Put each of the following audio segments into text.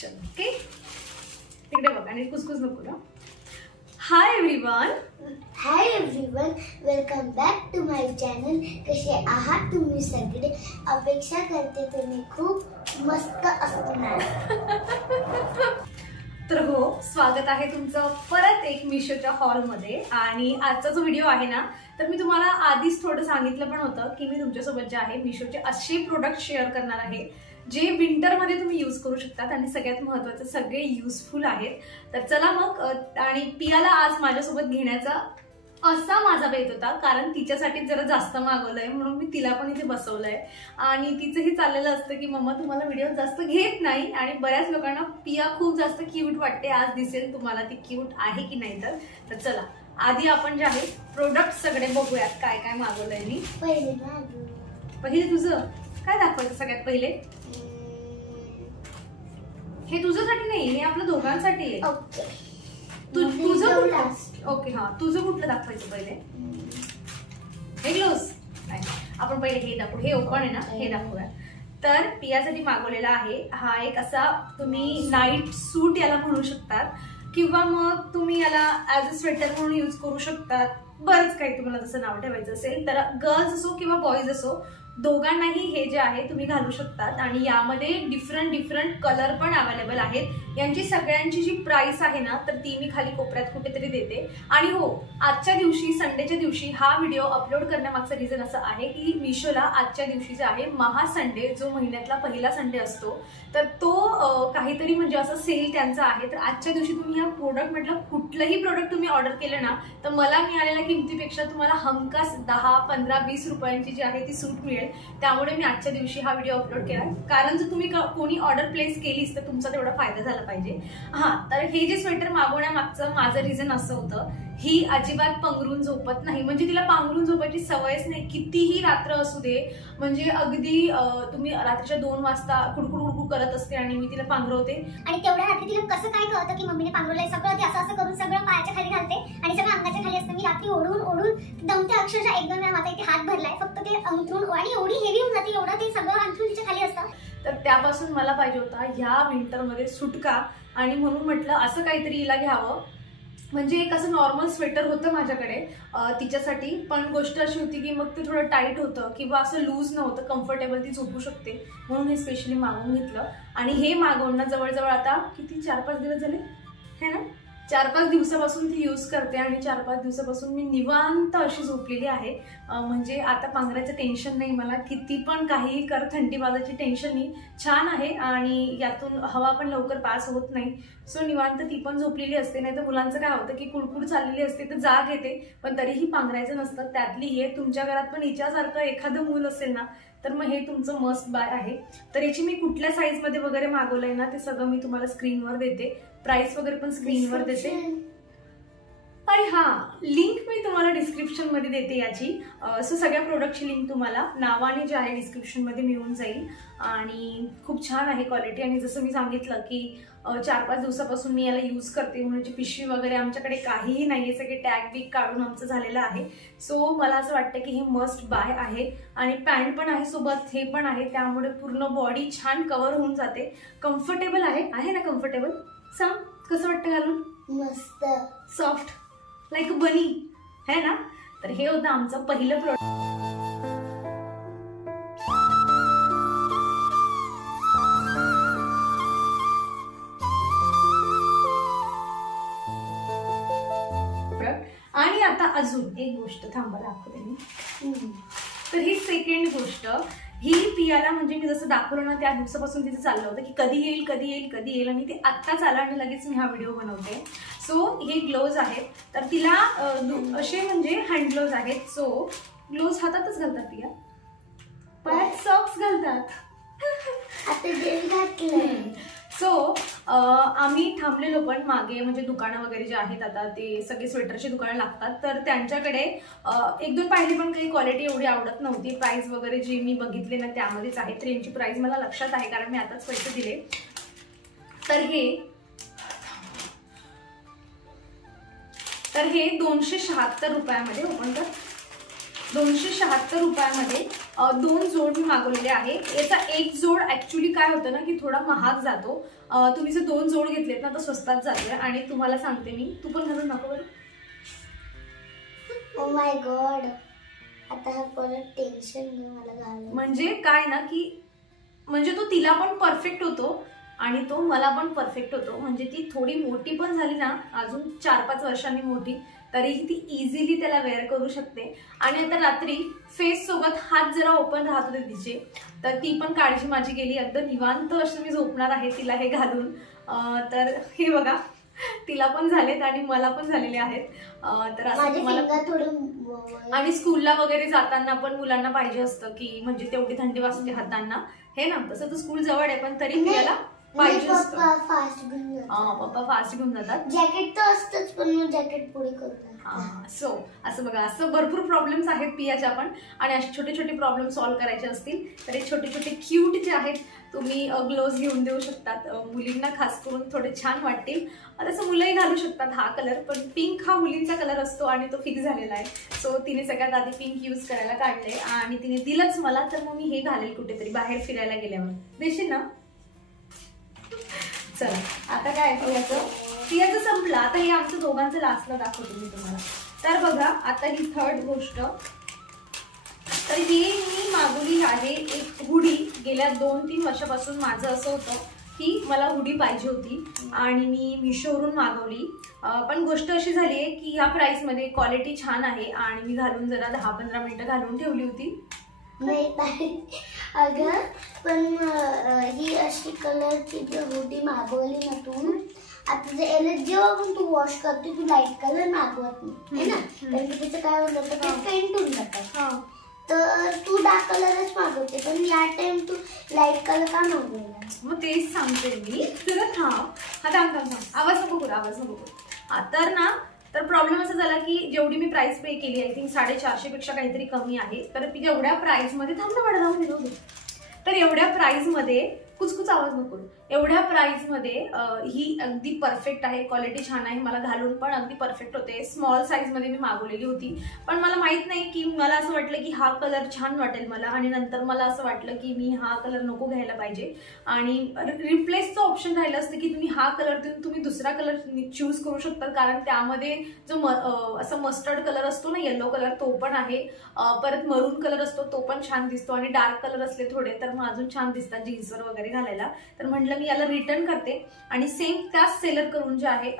चलो ओके तिकडे बघ आणि कुसकुस नको ना. Hi everyone. Hi everyone, welcome back to my channel. कसे आहात तुम्ही सगळे? अपेक्षा करते तुम्ही खूप मस्त असणार. तर हो, स्वागत आहे तुमचं परत एक मिशोच्या हॉलमध्ये. आणि आजचा जो व्हिडिओ आहे ना, तर मी तुम्हाला आधीच थोडं सांगितलं पण होतं की मी तुमच्यासोबत जे आहे मिशोचे असे प्रोडक्ट शेअर करणार आहे जे विंटरमध्ये तुम्ही यूज करू शकतात आणि सगळ्यात महत्त्वाचं सगळे युजफुल आहेत. तर चला मग. आणि पियाला आज माझ्यासोबत घेण्याचा असा माझा बेत होता, कारण तिच्यासाठी जरा जास्त मागवलंय म्हणून मी तिला पण इथे बसवलंय. आणि तिचंही चाललेलं असतं की मम्मा तुम्हाला व्हिडिओ जास्त घेत नाही. आणि बऱ्याच लोकांना पिया खूप जास्त क्यूट वाटते. आज दिसेल तुम्हाला ती क्यूट आहे की नाही. तर चला आधी आपण जे आहे प्रोडक्ट सगळे बघूयात काय काय मागवलंय मी. पहिले तुझं काय दाखवायचं सगळ्यात पहिले? हे तुझ्यासाठी नाही, हे आपल्या दोघांसाठी आहे. तुझं ओके हा, तुझं कुठलं दाखवायचं पहिले? हे ग्लोव्स नाही, आपण पहिले हे दाखवू. हे ओपन आहे ना, हे दाखवूया. तर पियासाठी मागवलेला आहे हा एक असा तुम्ही नाईट सूट याला म्हणू शकतात किंवा मग तुम्ही याला ऍज अ स्वेटर म्हणून यूज करू शकतात. बरंच काही तुम्हाला जसं नाव ठेवायचं असेल तर गर्ल्स असो किंवा बॉईज असो दोघांनाही हे जे आहे तुम्ही घालू शकतात. आणि यामध्ये डिफरंट कलर पण अवेलेबल आहेत. यांची सगळ्यांची जी प्राइस आहे ना तर ती मी खाली कोपऱ्यात कुठेतरी देते. आणि हो, आजच्या दिवशी संडेच्या दिवशी हा व्हिडिओ अपलोड करण्यामागचं रिझन असं आहे की मिशोला आजच्या दिवशी जे आहे महा संडे, जो महिन्यातला पहिला संडे असतो, तर तो काहीतरी म्हणजे असं सेल त्यांचा आहे. तर आजच्या दिवशी तुम्ही हा प्रोडक्ट म्हटलं कुठलंही प्रोडक्ट तुम्ही ऑर्डर केलं ना तर मला मिळालेल्या किमतीपेक्षा तुम्हाला हमखास 10, 15, 20 रुपयांची जी आहे ती सूट मिळेल. त्यामुळे मी आजच्या दिवशी हा व्हिडिओ अपलोड केला, कारण जर तुम्ही कोणी ऑर्डर प्लेस केलीस तर तुमचा तेवढा फायदा झाला पाहिजे. हा, तर हे जे स्वेटर मागवण्यामागचं माझं रिझन असं होतं, ही अजिबात पांघरून झोपत नाही. म्हणजे तिला पांघरून झोपायची सवयच नाही, कितीही रात्र असू दे. म्हणजे अगदी तुम्ही रात्रीच्या 2 वाजता कुडकुड करत असते आणि मी तिला पांघरवते. आणि तेवढ्या रात्री तिला कसं काय कळतं की मम्मीने पांघरवलंय? सगळं ती असं करून सगळं पायाच्या खाली घालते आणि सगळं अंगाच्या खाली असतं. मी रात्री ओढून दमते अक्षरशः. 1-2 वेळा माझा इथे हात भरलाय फक्त ते अंथरून, आणि एवढी हेवी होऊन जाते, एवढं ते सगळं अंथरून तिच्या खाली असतं. तर त्यापासून मला पाहिजे होता ह्या विंटरमध्ये सुटका. आणि म्हणून म्हटलं असं काहीतरी हिला घ्यावं. म्हणजे एक असं नॉर्मल स्वेटर होतं माझ्याकडे तिच्यासाठी, पण गोष्ट अशी होती की मग ते थोडं टाईट होतं किंवा असं लूज नव्हतं, कम्फर्टेबल ती झोपू शकते म्हणून हे स्पेशली मागवून घेतलं. आणि हे मागवणं जवळजवळ आता किती 4-5 दिवस झाले है ना. 4-5 दिवसापासून ती यूज करते आणि 4-5 दिवसापासून मी निवांत अशी झोपलेली आहे. म्हणजे आता पांघरायचं टेन्शन नाही मला, किती पण काही कर, थंडी वाजायची टेन्शन नाही. छान आहे आणि यातून हवा पण लवकर पास होत नाही. सो निवांत ती पण झोपलेली असते. नाही तर मुलांचं काय होतं की कुडकुड चाललेली असते तर जाग येते पण तरीही पांघरायचं नसतं. त्यातली हे तुमच्या घरात पण हिच्यासारखं एखादं मूल असेल ना तर मग हे तुमचं मस्ट बाय आहे. तर याची मी कुठल्या साईजमध्ये वगैरे मागवलंय ना ते सगळं मी तुम्हाला स्क्रीनवर देते. प्राइस वगैरे पण स्क्रीनवर देते. आणि हा, लिंक मी तुम्हाला डिस्क्रिप्शन मध्ये देते याची. सो सगळ्या प्रोडक्टची लिंक तुम्हाला नावाने जे आहे डिस्क्रिप्शन मध्ये मिळून जाईल. आणि खूप छान आहे क्वालिटी. आणि जसं मी सांगितलं की 4-5 दिवसापासून मी याला यूज करते म्हणून पिशवी वगैरे आमच्याकडे काहीही नाहीये, सगळे टॅग बिग काढून आमचं झालेलं आहे. सो मला असं वाटतं की हे मस्ट बाय आहे. आणि पॅन्ट पण आहे सोबत, हे पण आहे, त्यामुळे पूर्ण बॉडी छान कव्हर होऊन जाते. कम्फर्टेबल आहे ना कम्फर्टेबल? सांग कसं वाटतं घालून? मस्त, सॉफ्ट लाईक बनी है ना. तर हे होतं आमचं पहिलं प्रोडक्ट. आणि आता अजून एक गोष्ट थांबा दाखवते मी. तर ही सेकंड गोष्ट, ही पियाला म्हणजे मी जसं दाखवलं ना त्या दिवसापासून तिचं चाललं होतं की कधी येईल आणि ते आत्ताच आलं आणि लगेच मी हा व्हिडिओ बनवते. सो हे ग्लोव्ज आहेत. तर तिला असे म्हणजे हँड ग्लोव्ज आहेत. सो ग्लोव्ज हातातच घालतात पिया, पायात सॉक्स घालतात. सो आम्ही थांबलेलो पण मागे, म्हणजे दुकानं वगैरे जे आहेत आता ते सगळे स्वेटरची दुकानं लागतात. तर त्यांच्याकडे 1-2 पाहिली पण काही क्वालिटी एवढी आवडत नव्हती. प्राइस वगैरे जी मी बघितले ना त्यामध्येच आहे. तर यांची प्राइस मला लक्षात आहे कारण मी आताच पैसे दिले. तर हे 276 रुपयामध्ये, ओपन कर, 276 रुपयामध्ये 2 जोड मी मागवलेले आहे. याचा एक जोड ऍक्च्युली काय होतं ना की थोडा महाग जातो. तुम्ही जर 2 जोड घेतलेत ना तर स्वस्तात जातोय. आणि तुम्हाला सांगते मी, तू पण घालून नको बरं. ओ माय गॉड, आता हा परत टेन्शन घेऊन मला घालायला. म्हणजे काय ना की म्हणजे तो तिला पण परफेक्ट होतो आणि तो मला पण परफेक्ट होतो. म्हणजे ती थोडी मोठी पण झाली ना, अजून 4-5 वर्षांनी मोठी, तरीही ती इझिली त्याला वेअर करू शकते. आणि आता रात्री फेस सोबत हात जरा ओपन राहत होते तिचे, तर ती पण काळजी माझी गेली. अगदी निवांत असं मी झोपणार आहे तिला हे घालून. तर हे बघा, तिला पण झालेत आणि मला पण झालेले आहेत. तर असं तुम्हाला आणि स्कूलला वगैरे जाताना पण मुलांना पाहिजे असतं की म्हणजे तेवढी थंडी वाजते हातांना, हे ना. तसं तर स्कूल जवळ आहे पण तरी तिला पाहिजे असतं. पप्पा फास्ट घेऊन जातात. जॅकेट तर असतंच पण मग जॅकेट पुढे करतात. सो असं बघा, असं भरपूर प्रॉब्लेम्स आहेत पियाच्या पण. आणि असे छोटे छोटे प्रॉब्लेम सॉल्व्ह करायचे असतील तर हे छोटे छोटे क्यूट जे आहेत तुम्ही ग्लोव्ज घेऊन देऊ शकतात. मुलींना खास करून थोडे छान वाटतील. तसं मुलंही घालू शकतात हा कलर, पण पिंक हा मुलींचा कलर असतो आणि तो फिक्स झालेला आहे. सो तिने सगळ्यात आधी पिंक यूज करायला काढले आणि तिने दिलंच मला, तर मग मी हे घालेल कुठेतरी बाहेर फिरायला गेल्यावर. देशील ना? चला आता काय पियाचं संपलं. आता हे आमचं दोघांचं लास्टला दाखवतो मी तुम्हाला. तर बघा आता ही थर्ड गोष्ट. तर हे मी मागवली आहे एक हुडी. गेल्या 2-3 वर्षापासून माझं असं होतं की मला हुडी पाहिजे होती आणि मी मिशोवरून मागवली. पण गोष्ट अशी झाली आहे की ह्या प्राइसमध्ये क्वालिटी छान आहे आणि मी घालून जरा 10-15 मिनिटं घालून ठेवली होती. नाही अगं, पण ही अशी कलरची हुडी मागवली ना तू, आता जेव्हा पण तू वॉश करते तू लाईट कलर मागवत नाही ना, कारण की त्याचं काय होतं ते पेंट होऊन जातात. तर तू डार्क कलरच मागवते, पण या टाइम तू लाईट कलर का मागवला? मग तेच सांगते मी तुला. थांब आवाज नको करू, आवाज नको करू. तर ना, तर प्रॉब्लेम असा झाला की जेवढी मी प्राइस पे केली, आय थिंक 450 पेक्षा काहीतरी कमी आहे. तर एवढ्या प्राइस मध्ये तर एवढ्या प्राइस मध्ये कुचकुच आवाज नको, एवढ्या प्राइस मध्ये ही अगदी परफेक्ट आहे. क्वालिटी छान आहे, मला घालून पण अगदी परफेक्ट होते. स्मॉल साईज मध्ये मी मागवलेली होती, पण मला माहित नाही की मला असं वाटलं की हा कलर छान वाटेल मला, आणि नंतर मला असं वाटलं की मी हा कलर नको घ्यायला पाहिजे. आणि रिप्लेसचं ऑप्शन राहिलं असतं की तुम्ही हा कलर देऊन तुम्ही दुसरा कलर चूज करू शकता, कारण त्यामध्ये जो असं मस्टर्ड कलर असतो ना, येलो कलर, तो पण आहे. परत मरून कलर असतो, तो पण छान दिसतो. आणि डार्क कलर असले थोडे तर मग अजून छान दिसतात जीन्सवर वगैरे घालायला. तर म्हटलं मी याला रिटर्न करते आणि सेम त्याच सेलर करून जे आहे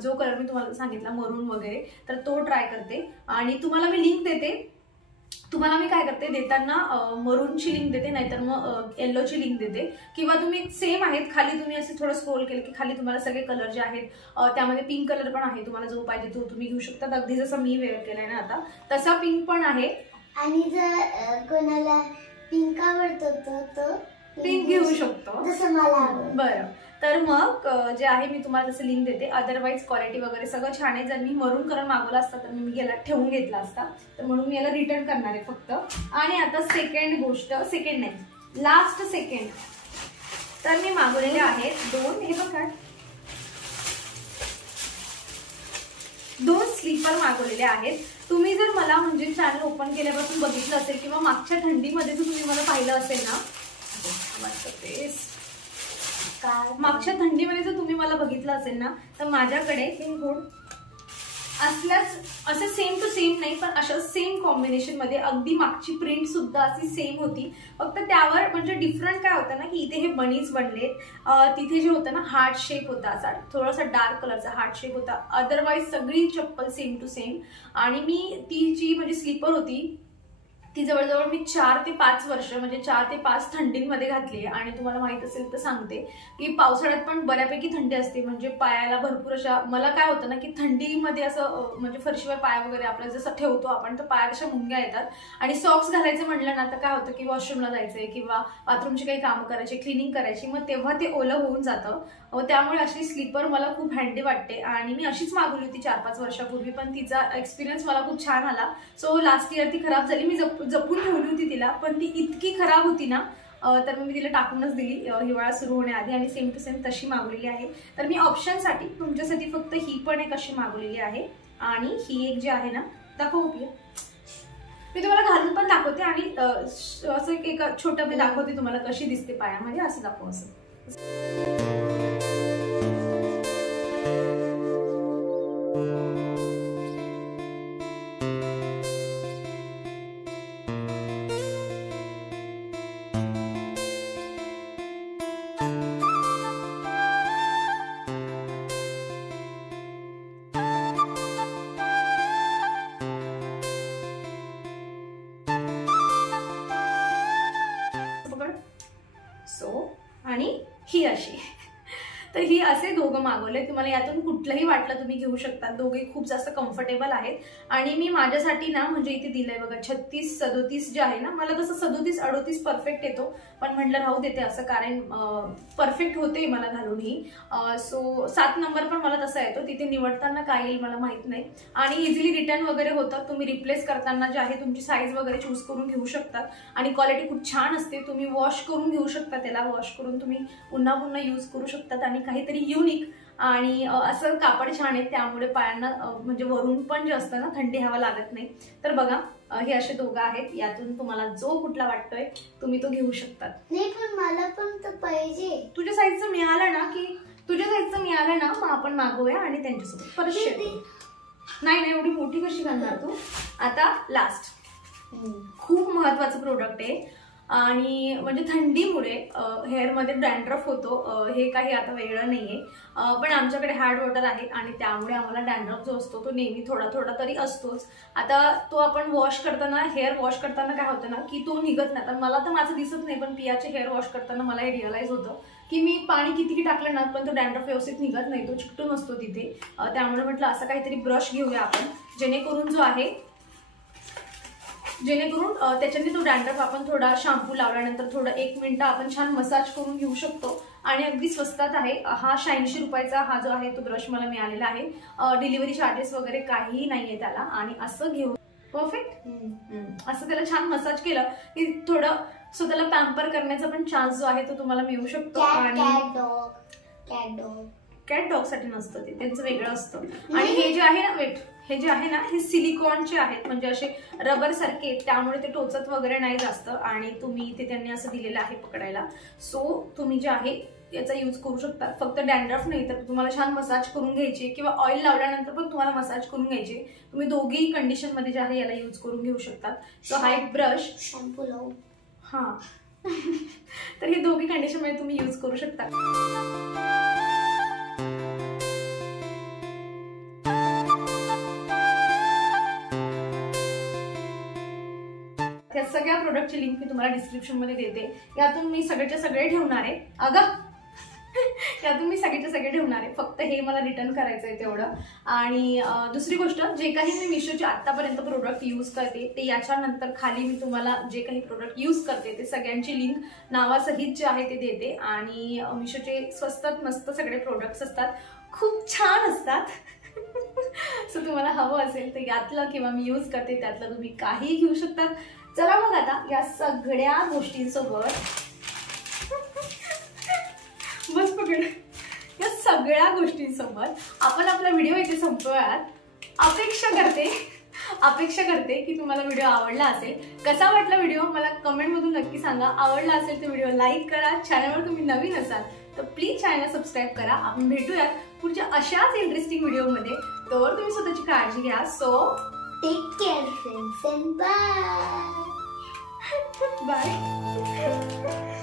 जो कलर मी तुम्हाला सांगितला मरून वगैरे, तर तो ट्राय करते. आणि तुम्हाला मी लिंक देते. तुम्हाला मी काय करते, देताना मरूनची लिंक देते, नाहीतर मग येल्लोची लिंक देते. किंवा तुम्ही सेम आहेत, खाली तुम्ही असे थोडं स्क्रोल केलं की खाली तुम्हाला सगळे कलर जे आहेत, त्यामध्ये पिंक कलर पण आहे. तुम्हाला जो पाहिजे तो तुम्ही घेऊ शकता. अगदी जसं मी वेअर केलाय ना आता, तसा पिंक पण आहे. आणि जर कोणाला पिंक आवडतो तर पिंक घेऊ शकतो, जसं मला आवडतं. बरं, तर मग जे आहे मी तुम्हाला तसं लिंक देते. अदरवाईज क्वालिटी वगैरे सगळं छान आहे. जर मी मरून कलर मागवला असता तर मी याला ठेवून घेतला असता, तर म्हणून मी याला रिटर्न करणार आहे फक्त. आणि आता सेकंड गोष्ट, सेकंड नाही लास्ट सेकंड, तर मी मागवलेले आहेत 2, हे बघा 2 स्लीपर मागवलेले आहेत. तुम्ही जर मला म्हणजे चॅनल ओपन केल्यापासून बघितलं असेल किंवा मागच्या थंडीमध्ये जर तुम्ही मला पाहिलं असेल ना, मागच्या थंडीमध्ये जर तुम्ही मला बघितलं असेल ना, तर माझ्याकडे असल्याच असं सेम टू सेम नाही, पण अशा सेम कॉम्बिनेशन मध्ये अगदी मागची प्रिंट सुद्धा अशी सेम होती. फक्त त्यावर म्हणजे डिफरंट काय होतं ना की इथे हे बनीज बनले, तिथे जे होतं ना हार्ट शेप होता, असा थोडासा डार्क कलरचा हार्ट शेप होता. अदरवाईज सगळी चप्पल सेम टू सेम. आणि मी ती जी म्हणजे स्लीपर होती ती जवळजवळ मी 4 ते 5 वर्ष म्हणजे 4 ते 5 थंडीमध्ये घातली. आणि तुम्हाला माहित असेल तर सांगते की पावसाळ्यात पण बऱ्यापैकी थंडी असते, म्हणजे पायाला भरपूर अशा, मला काय होतं ना की थंडीमध्ये असं म्हणजे फरशीवर पाय वगैरे आपलं जसं ठेवतो आपण, तर पायात अशा मुंग्या येतात. आणि सॉक्स घालायचं म्हटलं ना तर काय होतं की वॉशरूमला जायचंय किंवा बाथरूमची काही कामं करायची, क्लिनिंग करायची, मग तेव्हा ते ओलं होऊन जातं. त्यामुळे अशी स्लीपर मला खूप हँडी वाटते. आणि मी अशीच मागवली होती 4-5 वर्षापूर्वी, पण तिचा एक्सपिरियन्स मला खूप छान आला. सो लास्ट इयर ती खराब झाली, मी जपून ठेवली होती तिला, पण ती इतकी खराब होती ना, तर मी तिला टाकूनच दिली हिवाळा सुरू होण्याआधी. आणि सेम टू सेम तशी मागवलेली आहे. तर मी ऑप्शनसाठी तुमच्यासाठी फक्त ही पण एक अशी मागवलेली आहे. आणि ही एक जी आहे ना, दाखवू मी तुम्हाला घालून पण दाखवते आणि असं एक छोटं मी दाखवते तुम्हाला कशी दिसते पायामध्ये, असं दाखव असं. आणि ही अशी. तर ही असे दोघं मागवले. तुम्हाला यातून कुठलंही वाटलं तुम्ही घेऊ शकता. दोघे खूप जास्त कम्फर्टेबल आहेत. आणि मी माझ्यासाठी ना म्हणजे इथे दिलंय बघा 36-37 जे आहे ना, मला तसं 37-38 परफेक्ट येतो, पण म्हटलं राहू देते असं, कारण परफेक्ट होते मला घालून ही. सो 7 नंबर पण मला तसा येतो. तिथे निवडताना काय येईल मला माहित नाही. आणि इझिली रिटर्न वगैरे होतं. तुम्ही रिप्लेस करताना जे आहे तुमची साईज वगैरे चूज करून घेऊ शकता. आणि क्वालिटी खूप छान असते. तुम्ही वॉश करून घेऊ शकता, त्याला वॉश करून तुम्ही पुन्हा पुन्हा यूज करू शकतात. आणि काहीतरी युनिक आणि असं कापड छान आहे, त्यामुळे पायांना म्हणजे वरून पण जे असतं ना थंडी हवा लागत नाही. तर बघा हे असे दोघं आहेत. यातून तुम्हाला जो कुठला वाटतोय तुम्ही तो घेऊ शकतात. नाही पण मला पण तर पाहिजे. तुझ्या साईजचं मिळालं ना की तुझ्या साईजचं मिळालं ना मग आपण मागवूया आणि त्यांच्यासोबत परत शेअर. नाही एवढी मोठी कशी घालणार तू. आता लास्ट खूप महत्वाचं प्रोडक्ट आहे आणि म्हणजे थंडीमुळे हेअरमध्ये डॅन्ड्रफ होतो. हे काही आता वेगळं नाहीये, पण आमच्याकडे हार्ड वॉटर आहे आणि त्यामुळे आम्हाला डॅन्ड्रफ जो असतो तो नेहमी थोडा थोडा तरी असतोच. आता तो आपण वॉश करताना, हेअर वॉश करताना काय होतं ना की तो निघत नाही. तर मला तर माझं दिसत नाही, पण पियाचे हेअर वॉश करताना मला हे रिअलाइज होतं की मी पाणी कितीही टाकलं ना पण तो डॅन्ड्रफ व्यवस्थित निघत नाही, तो चिकटून असतो तिथे. त्यामुळे म्हटलं असं काहीतरी ब्रश घेऊया आपण, जेणेकरून जो आहे त्याच्याने तो डॅन्ड्रफ आपण थोडा शॅम्पू लावल्यानंतर थोडं 1 मिनिट आपण छान मसाज करून घेऊ शकतो. आणि अगदी स्वस्तात आहे. हा 86 रुपयाचा हा जो आहे तो ब्रश मला मिळालेला आहे. डिलिव्हरी चार्जेस वगैरे काहीही नाहीये त्याला. आणि असं घेऊन परफेक्ट असं त्याला छान मसाज केलं की थोडं स्वतःला पॅम्पर करण्याचा पण चान्स जो आहे तो तुम्हाला मिळू शकतो. आणि कॅट डॉग साठी नसतं ते, त्यांचं वेगळं असतं. आणि हे जे आहे ना हे जे आहे ना हे सिलिकॉनचे आहेत, म्हणजे असे रबर सारखे, त्यामुळे ते टोचत वगैरे नाही जास्त. आणि तुम्ही ते त्यांनी असं दिलेलं आहे पकडायला. सो तुम्ही जे आहे याचा यूज करू शकता. फक्त डॅन्ड्रफ नाही तर तुम्हाला छान मसाज करून घ्यायचे किंवा ऑइल लावल्यानंतर पण तुम्हाला मसाज करून घ्यायचे. तुम्ही दोघेही कंडिशन मध्ये जे आहे याला यूज करून घेऊ शकता. सो हा एक ब्रश, शॅम्पू लावू. हा तर हे दोघी कंडिशन मध्ये तुम्ही यूज करू शकता. या सगळ्या प्रोडक्टची लिंक मी तुम्हाला डिस्क्रिप्शन मध्ये देते. यातून मी सगळेच्या सगळे ठेवणार आहे. यातून मी सगळेच्या सगळे ठेवणार आहे. फक्त हे मला रिटर्न करायचं आहे तेवढं. आणि दुसरी गोष्ट, जे काही मी मिशोचे आतापर्यंत प्रोडक्ट यूज करते ते याच्यानंतर खाली मी तुम्हाला जे काही प्रोडक्ट यूज करते ते सगळ्यांची लिंक नावासहित जे आहे ते देते. आणि मिशोचे स्वस्तात मस्त सगळे प्रोडक्ट्स असतात, खूप छान असतात. सो तुम्हाला हवं असेल तर यातलं किंवा मी यूज करते त्यातलं तुम्ही काहीही घेऊ शकता. चला मग आता या सगळ्या गोष्टींसोबत बस पकड, या सगळ्या गोष्टींसोबत आपण आपला व्हिडिओ इथे संपवूयात. अपेक्षा करते की तुम्हाला व्हिडिओ आवडला असेल. कसा वाटला व्हिडिओ मला कमेंट मधून नक्की सांगा. आवडला असेल तर व्हिडिओ लाईक करा. चॅनलवर तुम्ही नवीन असाल तर प्लीज चॅनल सबस्क्राईब करा. आपण भेटूयात पुढच्या अशाच इंटरेस्टिंग व्हिडिओमध्ये. तर तुम्ही स्वतःची काळजी घ्या. So take care friends and bye. Bye.